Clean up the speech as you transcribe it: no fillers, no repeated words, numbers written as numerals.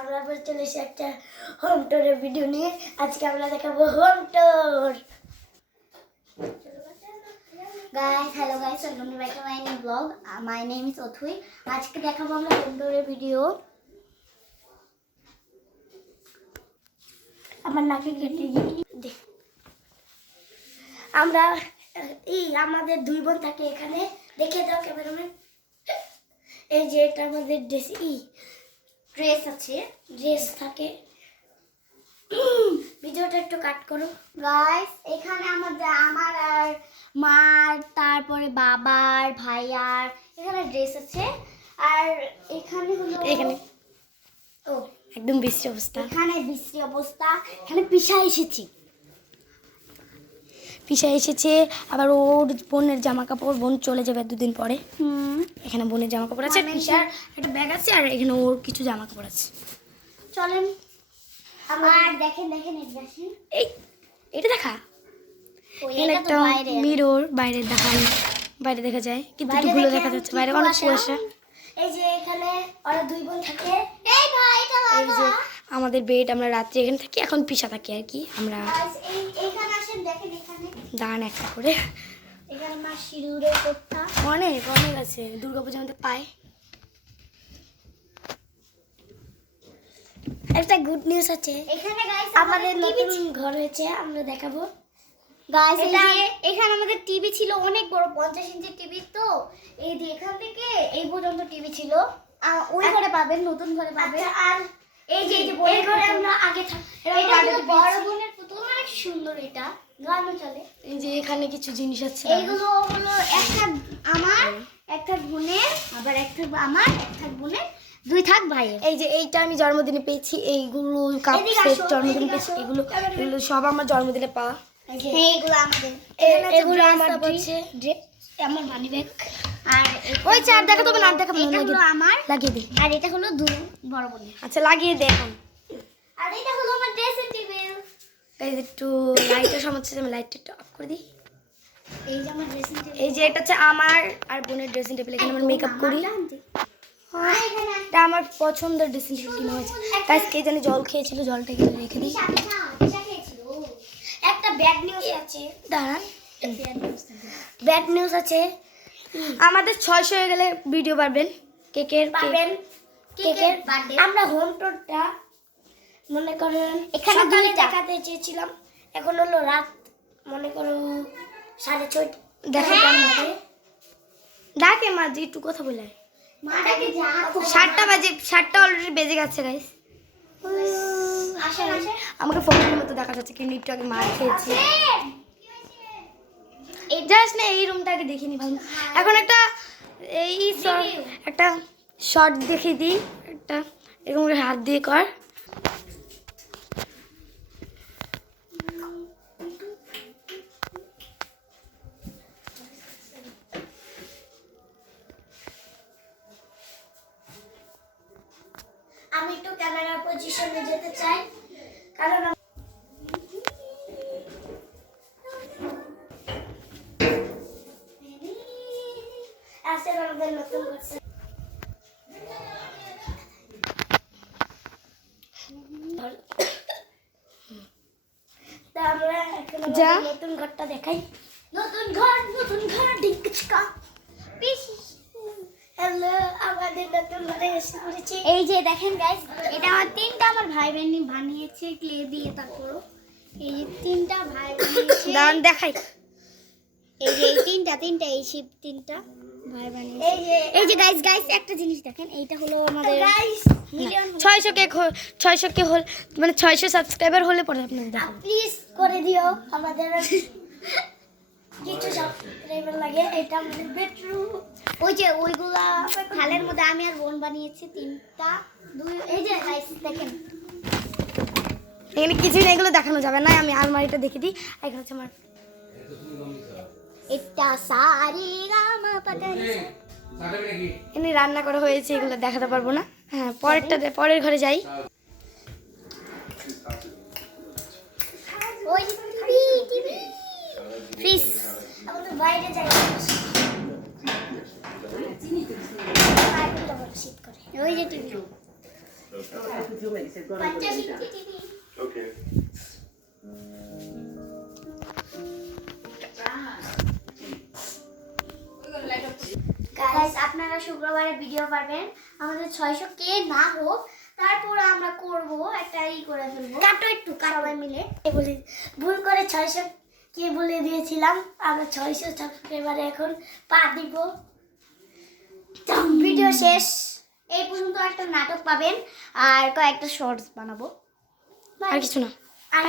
আমরা আবার চলে এসে একটা হোম টুরের ভিডিও নিয়ে। আজকে আমরা দেখাবো home tour. Guys, hello guys, welcome to back to my new vlog. My name is Othui. আজকে দেখাবো আমরা হোম টুরের ভিডিও। আমার নাকে কেটে গিয়ে আমরা আমাদের দুই বোন থাকে এখানে। দেখে দাও ক্যামেরাম্যান। এই যে এটা আমাদের ড্রেস আছে, ড্রেস থাকে। ভিডিওটা একটু কাট করো গাইস। এখানে আমার আর মার, তারপরে বাবার, ভাইয়ার এখানে ড্রেস আছে। আর এখানে হলো ও একদম বিশ্রী অবস্থা। এখানে বিশ্রী অবস্থা। এখানে পিসা এসেছে আবার ওর বোনের জামা কাপড়। বোন চলে যাবে দুদিন পরে। এখানে বোনের জামা কাপড় আছে, পিসার একটা ব্যাগ আছে, আর এখানে ওর কিছু জামা কাপড় আছে। চলেন আর দেখেন এই এটা দেখা, এটা একটা মিরর বাইরে বাইরে দেখা যায়, কিন্তু ধুলো দেখা যাচ্ছে বাইরে, অনেক কুয়াশা। এই যে এখানে ওরা দুই বোন থাকে। এই ভাই এটা এই যে আমাদের বেড, আমরা রাত্রে এখানে থাকি, এখন পিসা থাকি আর কি। আমরা এইখানে আসেন, দেখেন এখানে দাঁড়ান একটা করে। এখানে মা সিঁদুরের কোঠা অনেক আছে, দুর্গাপূজা মধ্যে পায়। একটা গুড নিউজ আছে, এখানে গাইস আমাদের নতুন ঘর হয়েছে, আমরা দেখাবো। গাইস এখানে আমাদের টিভি ছিল, অনেক বড় 50 ইঞ্চি টিভি। তো এই যে এখান থেকে এই পর্যন্ত টিভি ছিল। ওই ঘরে পাবেন, নতুন ঘরে পাবেন। আর এই যে এই ঘরে আমরা আগে এটা হলো বড় বোনের পুতুল, অনেক সুন্দর। এটা গানও চলে। এই যে এখানে কিছু জিনিস আছে, এইগুলো হলো একটা আমার, একটা বোনের, আবার একটা আমার, একটা বোনের, দুই থাক ভাইয়ের। এই যে এইটা আমি জন্মদিনে পেয়েছি, এইগুলো কাপ সেট জন্মদিনে পেয়েছি। এগুলো সব আমার জন্মদিনে পাওয়া। এইগুলো আমাদের, এগুলো আমার হচ্ছে আমার মানি ব্যাগ। আর ওই চার দেখা তবে নাম দেখাবো, এটা হলো আমার, লাগিয়ে দে। আর এটা হলো দুই বড় বোনের। আচ্ছা লাগিয়ে দে এখন। আর এটা হলো আমার ড্রেসিং টেবিল। এই যে একটু লাইটের সমস্যা, আমি লাইটটা একটু অফ করে দিই। এই যে আমার ড্রেসিং টেবিল। এই যে এটা হচ্ছে আমার আর বোনের ড্রেসিং টেবিল, এখানে আমরা মেকআপ করি। এটা আমার পছন্দের ড্রেসিং টেবিল কিনা হয়েছে। গাইস কে জানি জল খেয়েছিল, জলটা এখানে রেখে দিই। একটা ব্যাড নিউজ আছে, দাঁড়ান। ব্যাড নিউজ আছে, আমাদের 600 হয়ে গেলে ভিডিও পাবেন। কেকের বার্থডে। আমরা হোম টুরটা মনে করেন এখানে সকালে দুইটা দেখাতে চেয়েছিলাম, এখন হলো রাত মনে করো 6:30 দেখা ডাকে মা, একটু কথা বলে। মাটাকে যা 7টা বাজে, 7টা অলরেডি বেজে গেছে গাইস। আসেন আমাকে ফোনের মতো দেখা যাচ্ছে, কিন্তু একটু আগে মার খেয়েছি। এই জাস্ট না, এই রুমটাকে দেখিনি ভালো। এখন একটা একটা শর্ট দেখিয়ে দিই, একটা এরকম করে হাত দিয়ে কর। আমি একটু ক্যামেরার পজিশনে যেতে চাই, কারণ আসলে আমাদের নতুন করছে। তা আমরা এখন নতুন ঘরটা দেখাই। নতুন ঘর ডিঙ্কচকা পিস। হ্যালো, আমাদের নতুন ঘরে এসে পড়েছি। এই যে দেখেন গাইস, এটা আমার তিনটা আমার ভাই বোন বানিয়েছে ক্লে দিয়ে। তারপর এই যে তিনটা ভাই বানিয়েছে, দাঁড়ান দেখাই। এই যে এই তিনটা এই শিব তিনটা ভাই বানিয়েছে। এই যে গাইস একটা জিনিস দেখেন, এইটা হলো আমাদের গাইস মিলিয়ন 600 কে হল, মানে 600 সাবস্ক্রাইবার হলে পরে আপনাদের দেখাবো। প্লিজ করে দিও, আমাদের কিছু সাবস্ক্রাইবার লাগে। এটা আমাদের বেডরুম। ওই যে ওইগুলা থালের মধ্যে আমি আর বোন বানিয়েছি তিনটা দুই। এই যে গাইস দেখেন, এখানে কিছু নেই, এগুলো দেখানো যাবে না। আমি আলমারিটা দেখে দিই। এখানে হচ্ছে আমার এটা সারি গামা পাতানি। এনে রান্না করা হয়েছে, এগুলো দেখাতে পারবো না। হ্যাঁ, পরের ঘরে যাই। ওই টিভি ফ্রিজ আমাদের বাইরে যাই, ওই যে TV. 50 inch TV Okay. Guys আপনারা শুক্রবারে ভিডিও পাবেন আমাদের 600 কে না হোক তারপর আমরা করব একটা করে ফেলবো কাটো একটু সবাই মিলে বলি ভুল করে 600 কে বলে দিয়েছিলাম আমরা 600 সাবস্ক্রাইবারে এখন পা দিব ভিডিও শেষ এই পর্যন্ত একটা নাটক পাবেন আর কয়েকটা শর্টস বানাবো আর কিছু না। আর